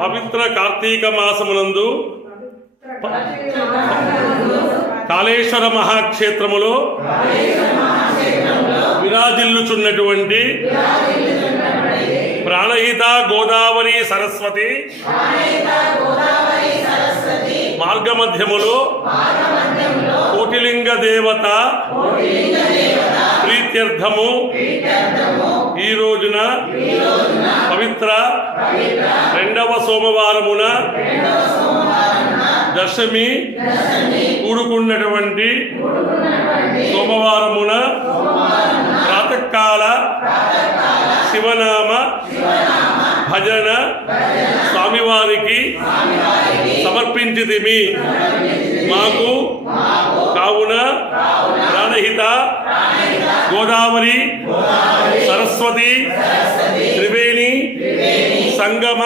పవిత్ర కార్తీక మాసమునందు కాళేశ్వర మహాక్షేత్రములో విరాజిల్లుచున్నటువంటి ప్రాణహిత గోదావరి సరస్వతి మార్గమధ్యములో కోటిలింగ దేవత ప్రీత్యర్థము ఈ రోజున పవిత్ర రెండవ సోమవారమున దశమి కూడుకున్నటువంటి సోమవారమున ప్రాతకాల శివనామ భజన స్వామివారికి సమర్పించితిమి. మాకు కావున ప్రాణహిత గోదావరి సరస్వతి త్రివేణి సంగమ